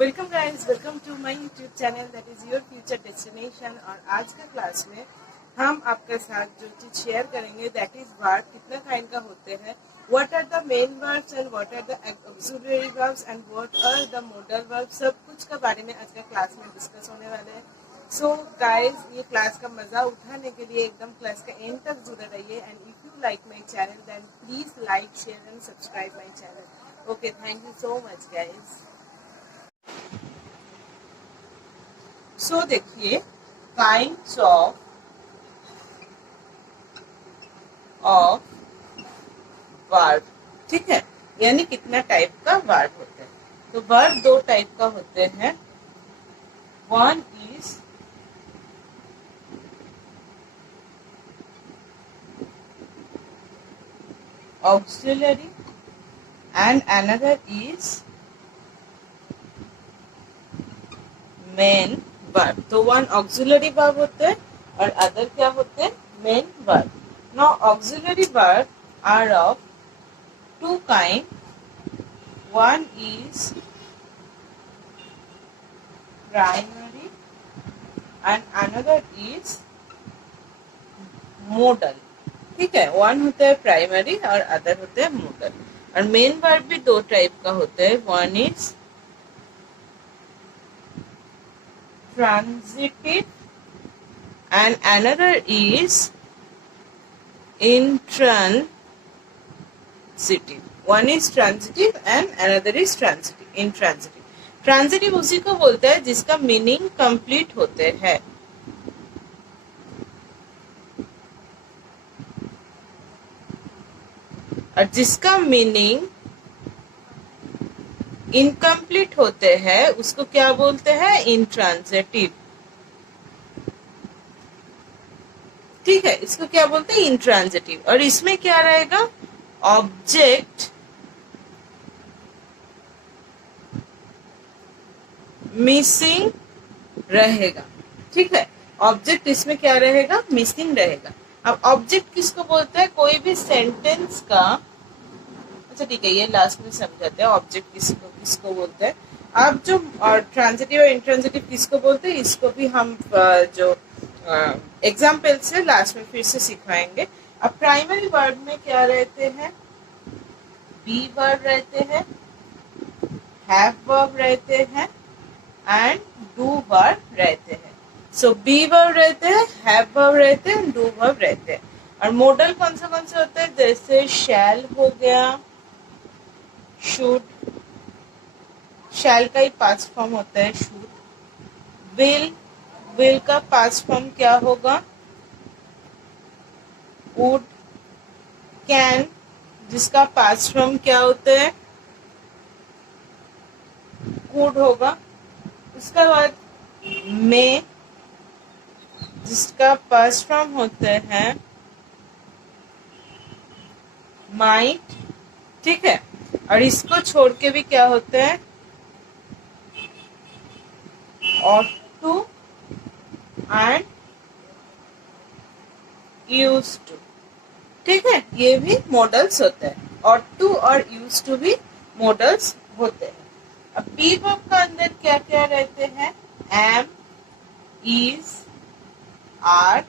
Welcome guys, welcome to my YouTube channel that is your future destination. और आज का class में हम आपके साथ जो चीज शेयर करेंगे दैट इज वर्ब कितना काइंड का होते हैं, what are the main verbs and what are the auxiliary verbs and what are the modal verbs, सब कुछ का बारे में आज का क्लास में डिस्कस होने वाले हैं। सो गाइस, ये क्लास का मजा उठाने के लिए एकदम क्लास का एंड तक जुड़े रहिए। And if you like my channel then please like, share and subscribe my channel. Okay, thank you so much guys. So देखिए, काइंड्स ऑफ वर्ब, ठीक है, यानी कितना टाइप का वर्ब होते हैं। तो वर्ब दो टाइप का होते हैं। One is auxiliary and another is main verb. तो वन ऑक्सिलरी वर्ब होते हैं और अदर क्या होते हैं, main verb. Now auxiliary verb are of two kind. One is primary and another is modal, ठीक है। वन होता है प्राइमरी और अदर होते हैं मॉडल। और मेन वर्ब भी दो टाइप का होता है। One is transitive and another is intransitive. One is transitive and another is intransitive. Transitive उसी को बोलते हैं जिसका मीनिंग कंप्लीट होते हैं, और जिसका मीनिंग इनकम्प्लीट होते हैं उसको क्या बोलते हैं, इंट्रांजिटिव, ठीक है। इसको क्या बोलते हैं, इंट्रांजिटिव। और इसमें क्या रहेगा, ऑब्जेक्ट मिसिंग रहेगा, ठीक है। ऑब्जेक्ट इसमें क्या रहेगा, मिसिंग रहेगा। अब ऑब्जेक्ट किसको बोलते हैं, कोई भी सेंटेंस का, अच्छा ठीक है, ये लास्ट में समझाते हैं ऑब्जेक्ट किसको किसको बोलते हैं। अब जो ट्रांजिटिव और इंट्रांजिटिव किसको बोलते हैं, इसको भी हम जो एग्जाम्पल से लास्ट में फिर से सिखाएंगे। अब प्राइमरी वर्ड में क्या रहते हैं, बी वर्ब रहते हैं, हैव वर्ब रहते हैं एंड डू वर्ब रहते हैं। सो बी वर्ब रहते हैं, हैव वर्ब रहते हैं, डू वर्ब रहते हैं। और मॉडल कौन से होते हैं, जैसे शैल हो गया, शुड, शैल का ही पास्ट फॉर्म होता है शुड। विल, विल का पास्ट फॉर्म क्या होगा, वुड। कैन, जिसका पास्ट फॉर्म क्या होता है, कुड होगा। उसके बाद मे, जिसका पास्ट फॉर्म होते हैं माइट, ठीक है। और इसको छोड़ के भी क्या होते हैं, ought to and used to, ठीक है। ये भी मॉडल्स होते हैं, ought to और used to भी मॉडल्स होते हैं। अब बी वर्ब का अंदर क्या क्या रहते हैं, am, is, are।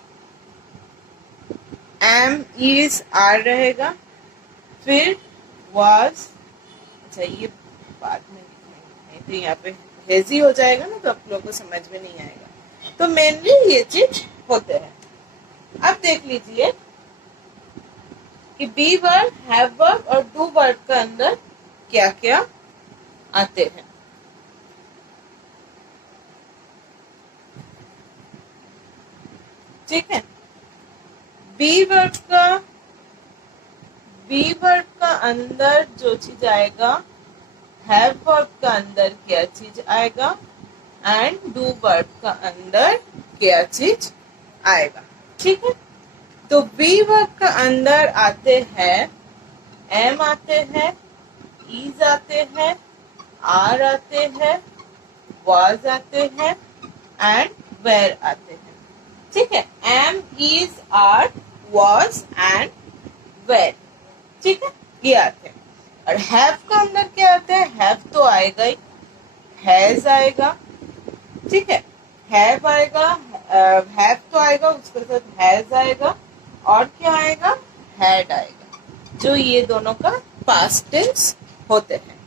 am, is, are रहेगा। फिर was, अच्छा ये बाद में लिखेंगे, नहीं तो यहाँ पे हेजी हो जाएगा ना, तो आप लोगों को समझ में नहीं आएगा। तो मेनली ये चीज होते हैं। अब देख लीजिए कि बी वर्ब, हैव वर्ब और डू वर्ब का अंदर क्या क्या आते हैं। ठीक है, बी वर्ब का अंदर जो चीज आएगा, हैव वर्ब का अंदर क्या चीज आएगा एंड डू वर्ब का अंदर क्या चीज आएगा, ठीक है। तो बी वर्ब का अंदर आते हैं एम आते हैं, इज आते हैं, आर आते हैं, वाज आते हैं एंड वेर आते हैं, ठीक है। Am, is, are, was and were, ठीक है, ये आते हैं। और हैव का अंदर क्या आता है, हैव तो आएगा ही, हैज आएगा, ठीक है, हैव आएगा, हैव तो आएगा, उसके साथ हैज आएगा, और क्या आएगा, हैड आएगा, जो ये दोनों का पास्ट टेंस होते हैं।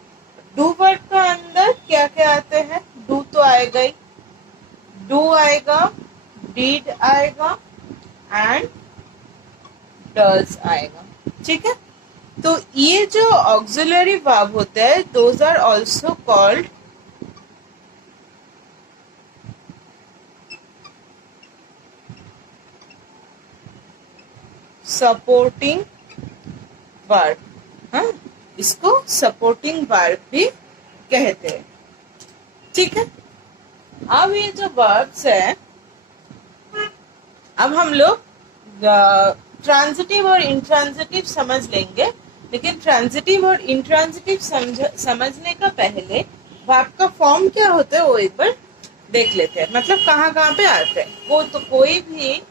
डू वर्ड का अंदर क्या क्या आते हैं, डू तो आएगा ही, डू आएगा, डीड आएगा एंड डज आएगा, ठीक है। तो ये जो ऑक्सिलरी वर्ब होते हैं, those are also called supporting verb, हाँ, इसको सपोर्टिंग वर्ब भी कहते हैं, ठीक है। अब ये जो वर्ब्स है, अब हम लोग ट्रांजिटिव और इंट्रांजिटिव समझ लेंगे, लेकिन ट्रांजिटिव और इंट्रांजिटिव समझने का पहले वर्ब का फॉर्म क्या होता है वो एक बार देख लेते हैं, मतलब कहाँ कहाँ पे आते हैं वो। तो कोई भी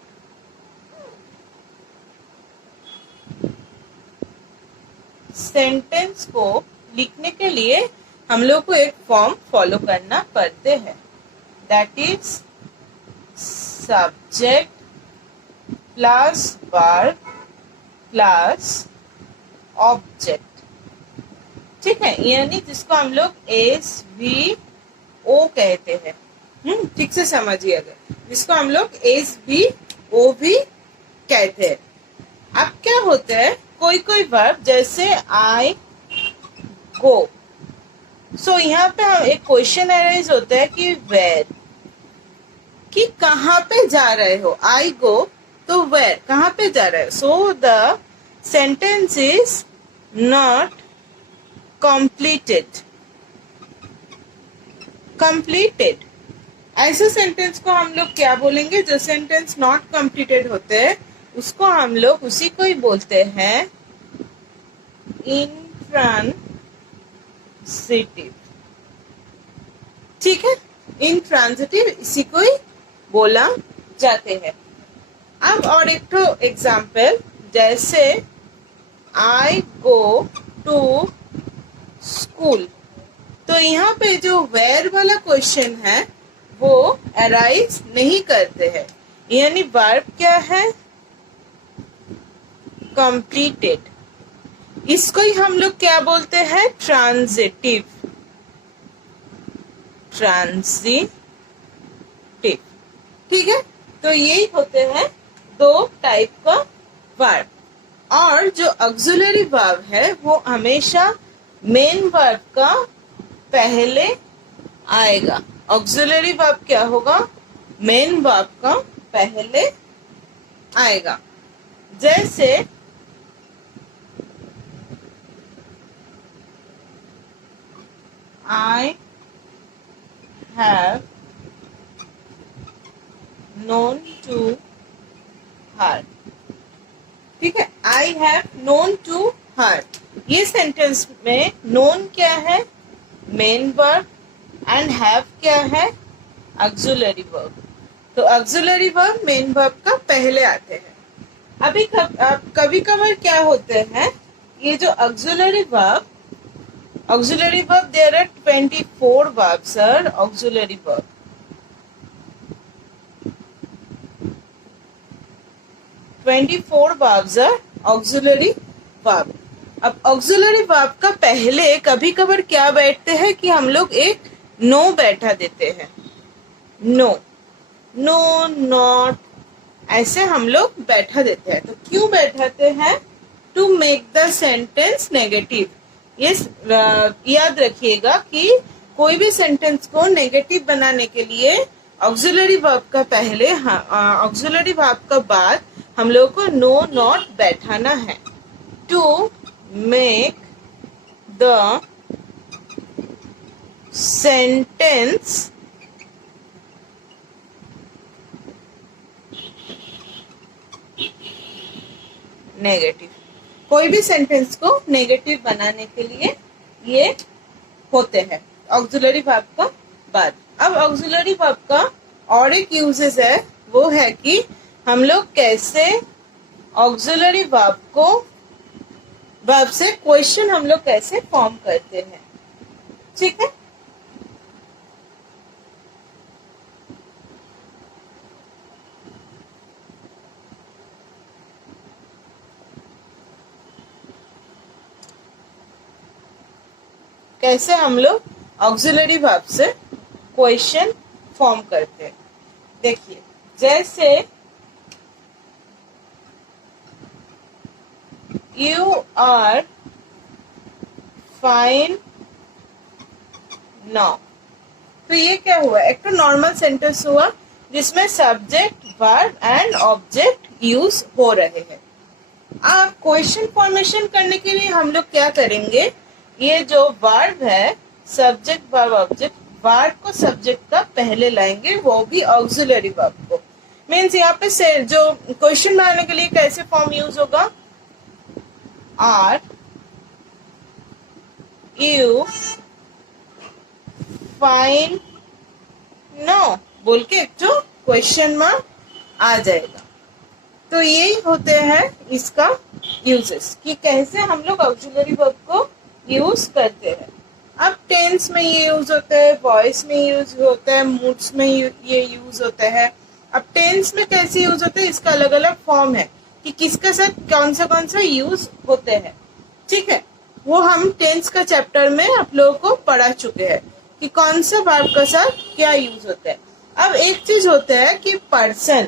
सेंटेंस को लिखने के लिए हम लोग को एक फॉर्म फॉलो करना पड़ते हैं, that is subject plus verb plus object, ठीक है, यानी जिसको हम लोग एस वी ओ कहते हैं। ठीक से समझिएगा, जिसको हम लोग एस वी ओ भी कहते हैं। अब क्या होता है, कोई कोई वर्ब जैसे आई गो, सो यहाँ पे एक क्वेश्चन अराइज होता है कि वेयर, कि कहाँ पे जा रहे हो, आई गो तो वेयर, कहाँ पे जा रहे हो, so the sentence is not completed. ऐसे सेंटेंस को हम लोग क्या बोलेंगे, जो सेंटेंस नॉट कंप्लीटेड होते हैं उसको हम लोग उसी को ही बोलते हैं इंट्रांजिटिव, ठीक है, इंट्रांजिटिव इसी को ही बोला जाते हैं। अब और एक तो एग्जाम्पल, जैसे आई गो टू स्कूल, तो यहाँ पे जो वेयर वाला क्वेश्चन है वो अराइज नहीं करते हैं, यानी वर्ब क्या है, कंप्लीटेड, इसको ही हम लोग क्या बोलते हैं, ट्रांजिटिव, ठीक है। तो यही होते हैं दो टाइप का वर्ब, और जो ऑक्सिलरी वर्ब है वो हमेशा मेन वर्ब का पहले आएगा। ऑक्सिलरी वर्ब क्या होगा, मेन वर्ब का पहले आएगा। जैसे I have known to her, ठीक है, I have known to her, ये सेंटेंस में known क्या है, मेन वर्ब, एंड हैव क्या है, ऑक्सिलरी वर्ब। तो ऑक्सिलरी वर्ब मेन वर्ब का पहले आते हैं। अभी कभी कभार क्या होते हैं, ये जो auxiliary verb there are 24 verbs are auxiliary verb, अब ऑक्सिलरी वर्ब का पहले कभी कभार क्या बैठते हैं कि हम लोग एक नो बैठा देते हैं, नो, नॉट, ऐसे हम लोग बैठा देते हैं। तो क्यों बैठाते हैं, to make the sentence negative. ये याद रखिएगा कि कोई भी सेंटेंस को नेगेटिव बनाने के लिए ऑक्सिलरी वर्ब का पहले, ऑक्सिलरी वर्ब का बाद हम लोग को नो नॉट बैठाना है, to make the sentence negative. कोई भी सेंटेंस को नेगेटिव बनाने के लिए ये होते हैं ऑक्सिलरी वर्ब का बाद। अब ऑक्सिलरी वर्ब का और एक यूजेस है, वो है कि हम लोग कैसे ऑक्सिलरी वर्ब को, वर्ब से क्वेश्चन हम लोग कैसे फॉर्म करते हैं, ठीक है। कैसे हम लोग ऑक्सिलरी वर्ब से क्वेश्चन फॉर्म करते हैं। देखिए, जैसे यू आर फाइन नाउ, तो ये क्या हुआ, एक तो नॉर्मल सेंटेंस हुआ जिसमें subject verb and object use हो रहे हैं। अब क्वेश्चन फॉर्मेशन करने के लिए हम लोग क्या करेंगे, ये जो वर्ब है, सब्जेक्ट वर्ब ऑब्जेक्ट, वर्ब को सब्जेक्ट का पहले लाएंगे, वो भी ऑक्सिलरी वर्ब को। मीन्स यहाँ पे से जो क्वेश्चन बनाने के लिए कैसे फॉर्म यूज होगा, आर यू फाइन नाउ बोल के जो क्वेश्चन मार्क आ जाएगा। तो यही होते हैं इसका यूजेस कि कैसे हम लोग ऑक्सिलरी वर्ब को यूज करते हैं। अब टेंस में ये यूज होता है, वॉइस में यूज होता है, मूड्स में ये यूज होता है। अब टेंस में कैसे यूज होता है, इसका अलग अलग फॉर्म है कि किसके साथ कौन सा यूज होते हैं। ठीक है, वो हम टेंस का चैप्टर में आप लोगों को पढ़ा चुके हैं कि कौन सा वर्ब के साथ क्या यूज होता है। अब एक चीज होता है कि पर्सन,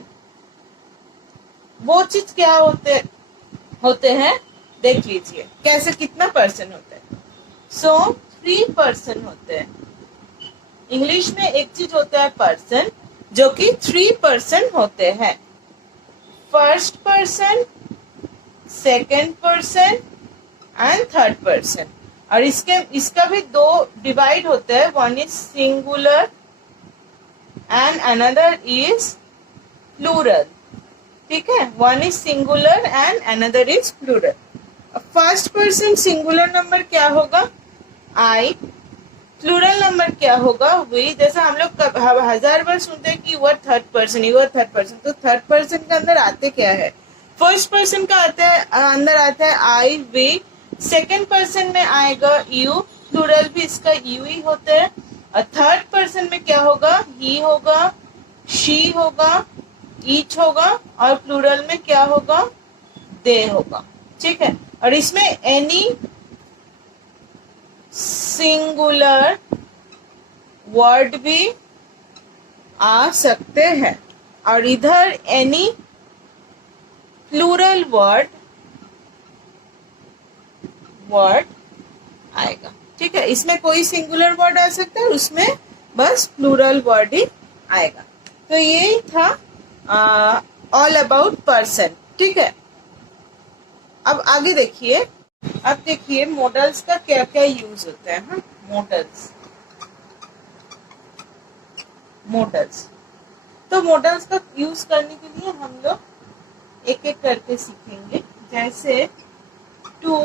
वो चीज क्या होते हैं देख लीजिए कैसे, कितना पर्सन होता है। सो 3 पर्सन होते हैं। इंग्लिश में एक चीज होता है पर्सन, जो कि 3 पर्सन होते हैं, first person, second person and third person. और इसका भी 2 डिवाइड होता है, one is singular and another is plural. ठीक है, one is singular and another is plural. First person singular number क्या होगा, आई। प्लूरल नंबर क्या होगा, वी। जैसा हम लोग 1000 बार सुनते हैं कि you are third person, you are third person, तो थर्ड पर्सन के अंदर आते क्या है, फर्स्ट पर्सन का अंदर आता है आई, वी। सेकेंड पर्सन में आएगा यू, प्लूरल भी इसका यू ही होता है। और थर्ड पर्सन में क्या होगा, ही होगा, शी होगा, ईच होगा, और प्लूरल में क्या होगा, दे होगा। ठीक है, और इसमें एनी सिंगुलर वर्ड भी आ सकते हैं, और इधर एनी प्लूरल वर्ड आएगा। ठीक है, इसमें कोई सिंगुलर वर्ड आ सकता है, उसमें बस प्लूरल वर्ड ही आएगा। तो ये था ऑल अबाउट पर्सन। ठीक है, अब आगे देखिए। अब देखिए मॉडल्स का क्या क्या यूज होता है। हाँ, मॉडल्स तो मॉडल्स का यूज करने के लिए हम लोग एक एक करके सीखेंगे। जैसे टू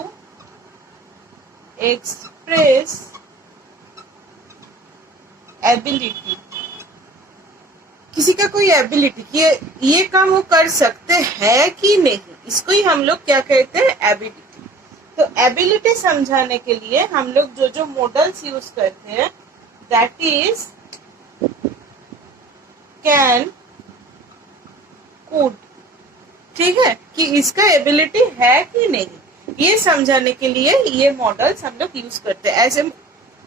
एक्सप्रेस एबिलिटी, किसी का कोई एबिलिटी कि ये काम वो कर सकते हैं कि नहीं, इसको ही हम लोग क्या कहते हैं, एबिलिटी। तो एबिलिटी समझाने के लिए हम लोग जो जो मॉडल्स यूज करते हैं, दैट इज कैन, कुड। ठीक है, कि इसका एबिलिटी है कि नहीं, ये समझाने के लिए ये मॉडल्स हम लोग यूज करते हैं। ऐसे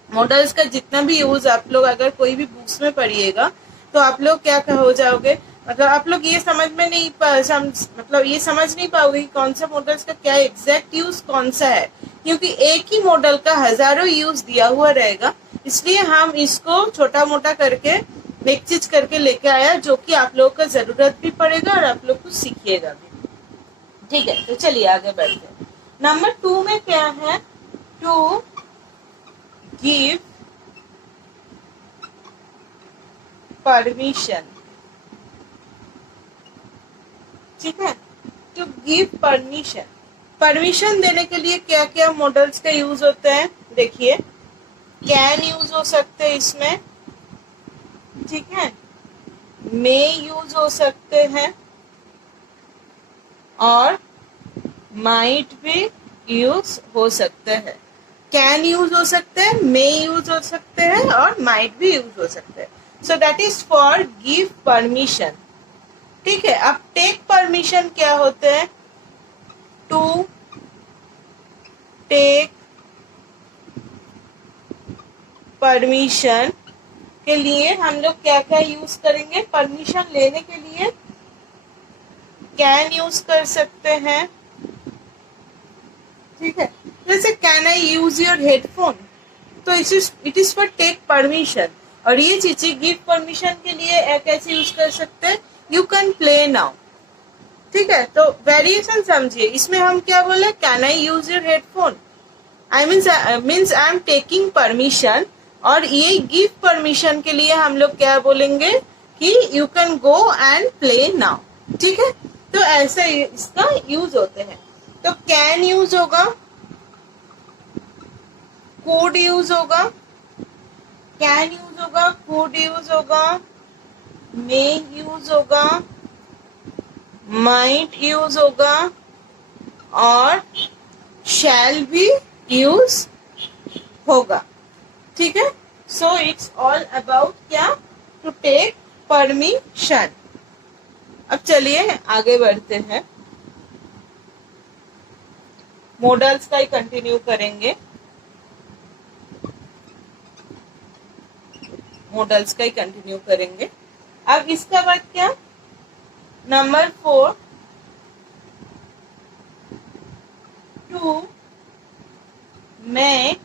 मॉडल्स का जितना भी यूज आप लोग अगर कोई भी बुक्स में पढ़िएगा तो आप लोग क्या हो जाओगे, मतलब आप लोग ये समझ में नहीं मतलब ये समझ नहीं पाओगे कि कौन सा मॉडल्स का क्या एग्जैक्ट यूज कौन सा है, क्योंकि एक ही मॉडल का हजारों यूज दिया हुआ रहेगा। इसलिए हम इसको छोटा मोटा करके एक चीज करके लेके आया, जो कि आप लोगों का जरूरत भी पड़ेगा और आप लोग कुछ सीखिएगा भी। ठीक है, तो चलिए आगे बढ़ते हैं। नंबर 2 में क्या है, टू गिव परमिशन। ठीक है, टू गिव परमिशन, परमिशन देने के लिए क्या क्या मॉडल्स का यूज होता है, देखिए कैन यूज हो सकते हैं इसमें, ठीक है, मे यूज हो सकते हैं, और माइट भी यूज हो सकते हैं। कैन यूज हो सकते हैं, मे यूज हो सकते हैं, और माइट भी यूज हो सकते हैं। So that is for give permission. ठीक है, अब टेक परमिशन क्या होते हैं, टू टेक परमिशन के लिए हम लोग क्या क्या यूज करेंगे? परमिशन लेने के लिए कैन यूज कर सकते हैं, ठीक है। जैसे can I use your headphone, तो it is for take permission. और ये चीजें गिव परमिशन के लिए कैसे यूज कर सकते हैं? यू कैन प्ले नाउ, ठीक है। तो वेरिएशन समझिए, इसमें हम क्या बोले? Can I use your headphone, I means I am taking permission. और ये गिव परमिशन के लिए हम लोग क्या बोलेंगे कि you can go and play now, ठीक है। तो ऐसे इसका यूज होते हैं। तो कैन यूज होगा, कोड यूज होगा, कैन यूज होगा, कोड यूज होगा, मे यूज होगा, माइट यूज होगा, और शैल भी यूज होगा, ठीक है। सो इट्स ऑल अबाउट क्या? To take permission. अब चलिए आगे बढ़ते हैं, मॉडल्स का ही कंटिन्यू करेंगे, मॉडल्स का ही कंटिन्यू करेंगे। अब इसका बाद क्या? नंबर 4, टू मेक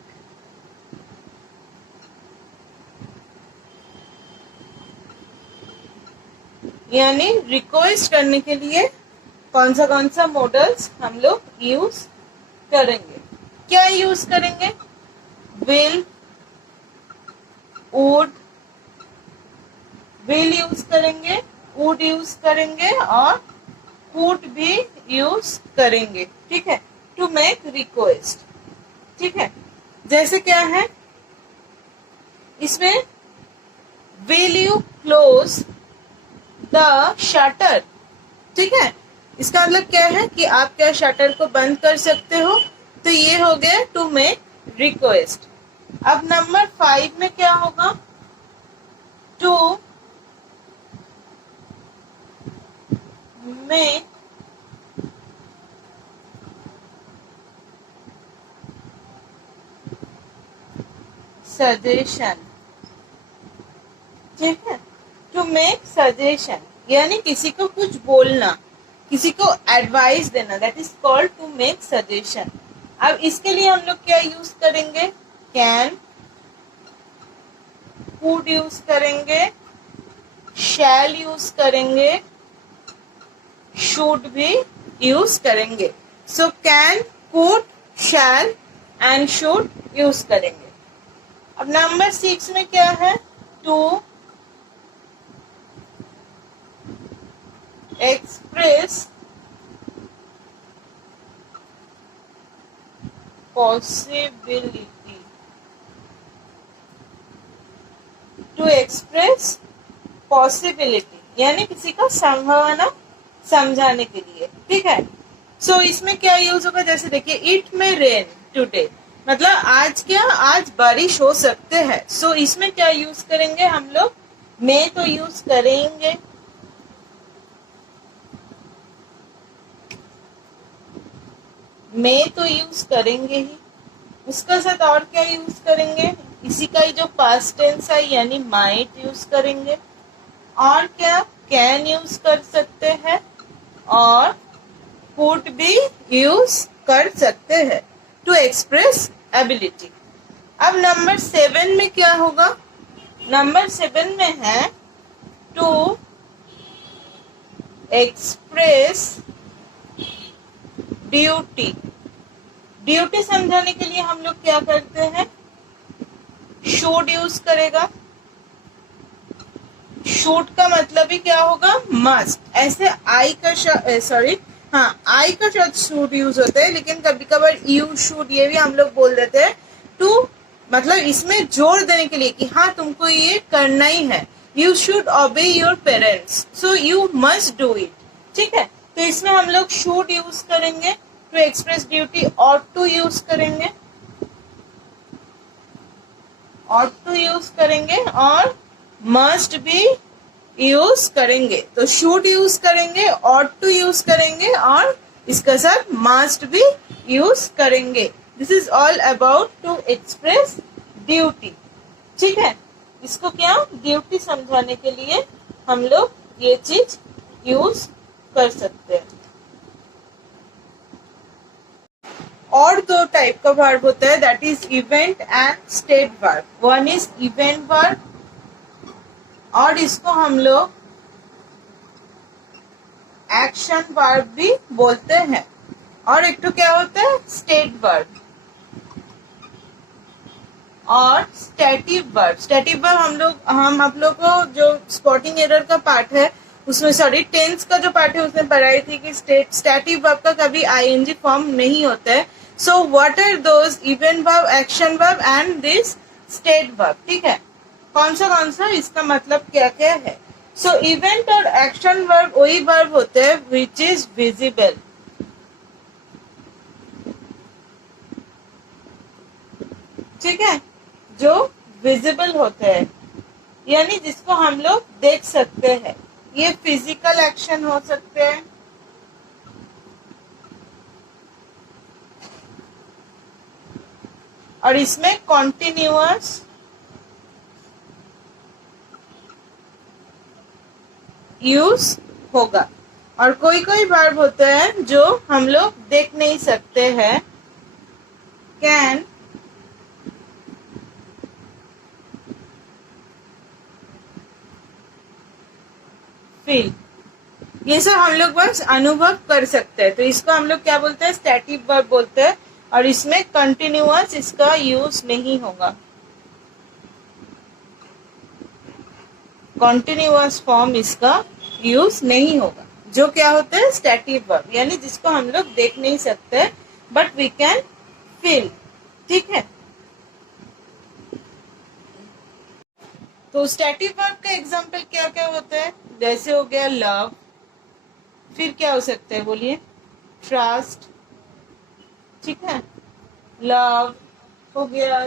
यानी रिक्वेस्ट करने के लिए कौन सा मॉडल्स हम लोग यूज करेंगे? क्या यूज करेंगे? विल, वुड, विल यूज करेंगे, वुड यूज करेंगे, और कुड भी यूज करेंगे, ठीक है, टू मेक रिक्वेस्ट, ठीक है। जैसे क्या है इसमें? Will you close the shutter, ठीक है। इसका मतलब क्या है कि आप क्या शटर को बंद कर सकते हो? तो ये हो गया टू मेक रिक्वेस्ट। अब नंबर 5 में क्या होगा? टू मेक सजेशन, ठीक है। टू मेक सजेशन यानी किसी को कुछ बोलना, किसी को एडवाइस देना, that is called to make suggestion. अब इसके लिए हम लोग क्या यूज करेंगे? कैन, कुड यूज करेंगे, शैल यूज करेंगे, शुड भी यूज करेंगे। So can, could, shall and should use करेंगे। अब नंबर 6 में क्या है? To express possibility, to express possibility यानी किसी का संभावना समझाने के लिए, ठीक है। सो इसमें क्या यूज होगा? जैसे देखिए, इट में रेन टुडे, मतलब आज बारिश हो सकते हैं। सो इसमें क्या यूज करेंगे हम लोग? मे तो यूज करेंगे, मे तो यूज करेंगे ही, उसका साथ और क्या यूज करेंगे? इसी का ही जो पास्ट टेंस है यानी माइट यूज करेंगे, और क्या? कैन यूज कर सकते हैं, और कुड भी यूज कर सकते हैं टू एक्सप्रेस एबिलिटी। अब नंबर 7 में क्या होगा? नंबर 7 में है टू एक्सप्रेस ड्यूटी। ड्यूटी समझाने के लिए हम लोग क्या करते हैं? शुड यूज करेगा। शुड का मतलब ही क्या होगा? मस्ट। ऐसे आई का आई का शब्द शुड यूज होता है, लेकिन कभी कभार यू शुड ये भी हम लोग बोल देते हैं टू, मतलब इसमें जोर देने के लिए कि हाँ तुमको ये करना ही है। You should obey your parents, so you must do it, ठीक है। तो इसमें हम लोग शुड यूज करेंगे to express duty, ought to use करेंगे, ऑट टू यूज करेंगे, और मस्ट भी यूज करेंगे। तो शुड यूज करेंगे, ऑट टू यूज करेंगे, और इसका साथ मस्ट भी यूज करेंगे। This is all about to express duty, ठीक है, इसको क्या ड्यूटी समझाने के लिए हम लोग ये चीज यूज कर सकते हैं। और दो टाइप का वर्ब होता है, that is event and state verb. One is event verb और इसको हम लोग एक्शन वर्ब भी बोलते हैं, और एक तो क्या होता है स्टेट वर्ब और स्टैटिव वर्ब। स्टैटिव वर्ब हम आप लोग को जो स्पॉटिंग एरर का पार्ट है उसमें, सॉरी टेंस का जो पार्ट है उसमें पढ़ाई थी कि स्टैटिव वर्ब का कभी आईएनजी फॉर्म नहीं होता है। So what are those event verb, action verb and this state verb. ठीक है, कौन सा इसका मतलब क्या क्या है। सो इवेंट और एक्शन वर्ब वही वर्ब होते हैं विच इज विजिबल। ठीक है, जो विजिबल होते हैं यानी जिसको हम लोग देख सकते हैं। ये फिजिकल एक्शन हो सकते हैं, और इसमें कॉन्टिन्यूअस यूज होगा। और कोई कोई वर्ब होते हैं जो हम लोग देख नहीं सकते हैं, कैन फील। ये सब हम लोग बस अनुभव कर सकते हैं, तो इसको हम लोग क्या बोलते हैं स्टैटिक वर्ब बोलते हैं, और इसमें कंटिन्यूअस इसका यूज नहीं होगा, कॉन्टिन्यूअस फॉर्म इसका यूज नहीं होगा। जो क्या होता है स्टैटिक वर्ब, यानी जिसको हम लोग देख नहीं सकते बट वी कैन फील। ठीक है, तो स्टैटिक वर्ब का एग्जाम्पल क्या क्या होता है, जैसे हो गया लव, फिर क्या हो सकता है बोलिए ट्रस्ट। ठीक है, लव हो गया,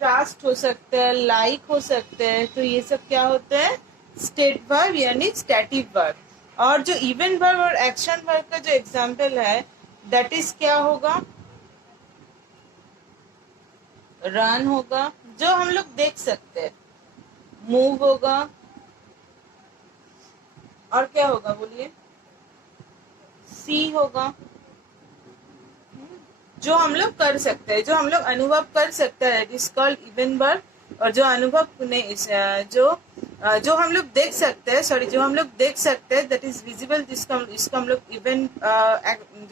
ट्रस्ट हो सकता है, लाइक हो सकते हैं, तो ये सब क्या होता है स्टेट वर्ब यानी स्टैटिक वर्ब। और जो इवेंट वर्ब और एक्शन वर्ब का जो एग्जाम्पल है दैट इज क्या होगा, रन होगा जो हम लोग देख सकते हैं, मूव होगा, और क्या होगा बोलिए सी होगा, जो हम लोग कर सकते हैं, जो हम लोग अनुभव कर सकते हैं, it is called event verb. और जो अनुभव नहीं, जो हम लोग देख सकते हैं, सॉरी जो हम लोग देख सकते हैं दैट इज विजिबल, इसको हम लोग इवेंट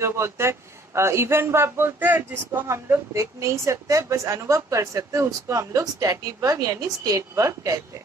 जो बोलते हैं इवेंट वर्ब बोलते हैं। जिसको हम लोग देख नहीं सकते बस अनुभव कर सकते हैं उसको हम लोग स्टैटिक वर्ब यानी स्टेट वर्ब कहते हैं।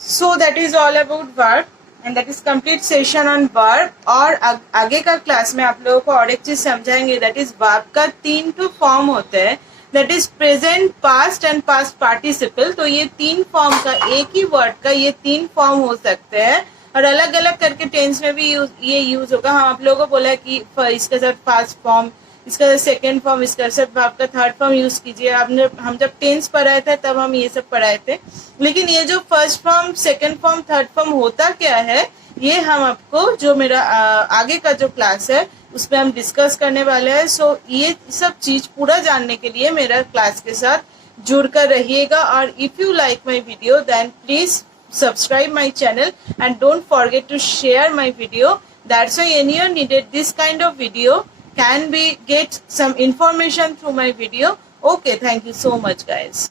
So that is all about verb and that is complete session on verb. और आगे का क्लास में आप लोगों को और एक चीज समझाएंगे, दैट इज वर्ब का 3 फॉर्म होते हैं, that is present, past and past participle. तो ये 3 फॉर्म का, एक ही वर्ड का ये 3 फॉर्म हो सकते हैं, और अलग अलग करके टेंस में भी ये यूज होगा। हम आप लोगों को बोला कि इसके साथ फर्स्ट फॉर्म, इसका सेकेंड फॉर्म, इसका साथ आपका थर्ड फॉर्म यूज कीजिए। हम जब टेंस पढ़ाए थे तब हम ये सब पढ़ाए थे, लेकिन ये जो first form, second form, third form होता क्या है ये हम आपको जो मेरा आगे का जो क्लास है उसमें हम डिस्कस करने वाले हैं। सो ये सब चीज पूरा जानने के लिए मेरा क्लास के साथ जुड़कर रहिएगा। और if you like my video then please subscribe my channel and don't forget to share my video. That's why anyone needed this kind of video can be get some information through my video. Okay, thank you so much guys.